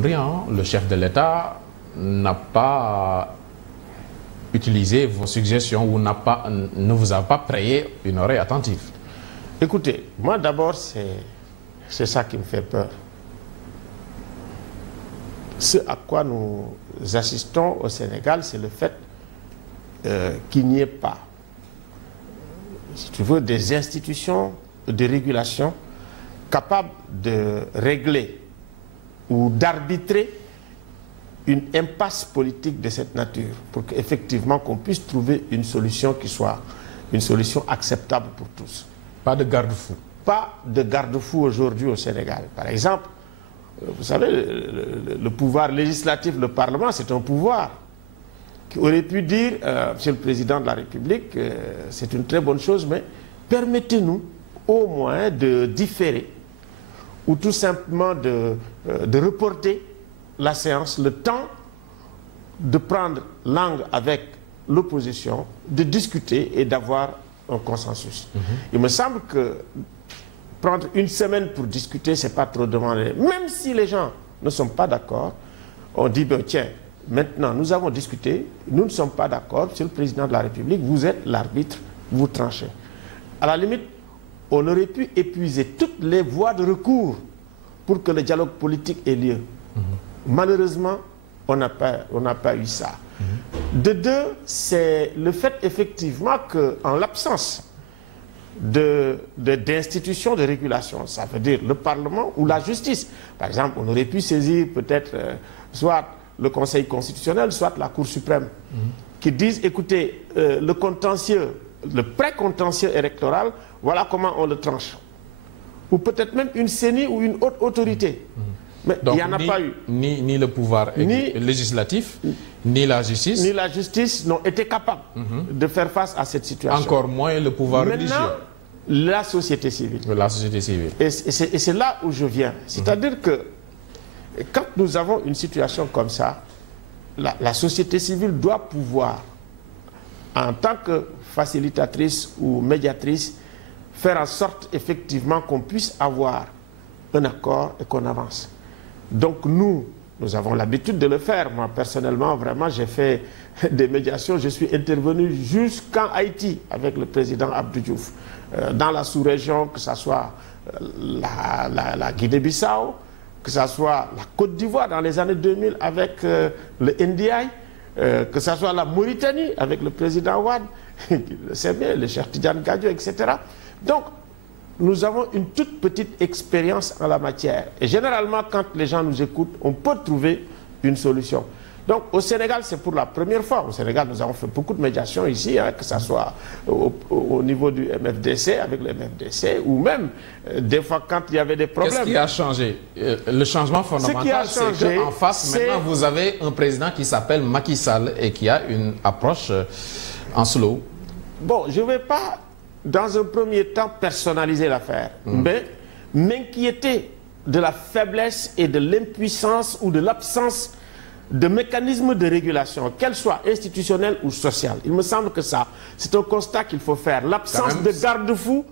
Rien, le chef de l'État n'a pas utilisé vos suggestions ou ne vous a pas prêté une oreille attentive. Écoutez, moi d'abord, c'est ça qui me fait peur. Ce à quoi nous assistons au Sénégal, c'est le fait qu'il n'y ait pas, si tu veux, des institutions de régulation capables de régler ou d'arbitrer une impasse politique de cette nature pour qu'effectivement qu'on puisse trouver une solution qui soit une solution acceptable pour tous. Pas de garde-fou. Pas de garde-fou aujourd'hui au Sénégal. Par exemple, vous savez, le pouvoir législatif, le Parlement, c'est un pouvoir qui aurait pu dire, Monsieur le Président de la République, c'est une très bonne chose, mais permettez-nous au moins de différer ou tout simplement de reporter la séance, le temps de prendre langue avec l'opposition, de discuter et d'avoir un consensus. Il me semble que prendre une semaine pour discuter, c'est pas trop demandé. Même si les gens ne sont pas d'accord, on dit, ben, tiens, maintenant nous avons discuté, nous ne sommes pas d'accord, Monsieur le Président de la République, vous êtes l'arbitre, vous tranchez. À la limite, on aurait pu épuiser toutes les voies de recours pour que le dialogue politique ait lieu. Malheureusement, on n'a pas eu ça. De deux, c'est le fait effectivement qu'en l'absence d'institutions de régulation, ça veut dire le Parlement ou la justice. Par exemple, on aurait pu saisir peut-être soit le Conseil constitutionnel, soit la Cour suprême, qui disent, écoutez, le contentieux, le pré-contentieux électoral, voilà comment on le tranche. Ou peut-être même une CENI ou une autre autorité. Mais il n'y en a pas eu. Ni le pouvoir législatif, ni la justice. Ni la justice n'ont été capables de faire face à cette situation. Encore moins le pouvoir religieux. La société civile. La société civile. Et c'est là où je viens. C'est-à-dire que quand nous avons une situation comme ça, la société civile doit pouvoir, en tant que facilitatrice ou médiatrice, faire en sorte effectivement qu'on puisse avoir un accord et qu'on avance. Donc nous avons l'habitude de le faire. Moi, personnellement, vraiment, j'ai fait des médiations. Je suis intervenu jusqu'en Haïti avec le président Abdou Diouf. Dans la sous-région, que ce soit la Guinée-Bissau, que ce soit la Côte d'Ivoire dans les années 2000 avec le NDI, que ce soit la Mauritanie avec le président Ouad, le CME, le Cheikh Tidiane Gadio, etc. Donc, nous avons une toute petite expérience en la matière. Et généralement, quand les gens nous écoutent, on peut trouver une solution. Donc, au Sénégal, c'est pour la première fois. Au Sénégal, nous avons fait beaucoup de médiations ici, hein, que ce soit au niveau du MFDC, avec le MFDC, ou même des fois quand il y avait des problèmes. Qu'est-ce qui a changé? Le changement fondamental, c'est qu'en face, maintenant, vous avez un président qui s'appelle Macky Sall et qui a une approche en slow. Bon, je ne vais pas, dans un premier temps, personnaliser l'affaire, mais m'inquiéter de la faiblesse et de l'impuissance ou de l'absence de mécanismes de régulation, qu'elles soient institutionnelles ou sociales. Il me semble que ça, c'est un constat qu'il faut faire. L'absence de garde-fous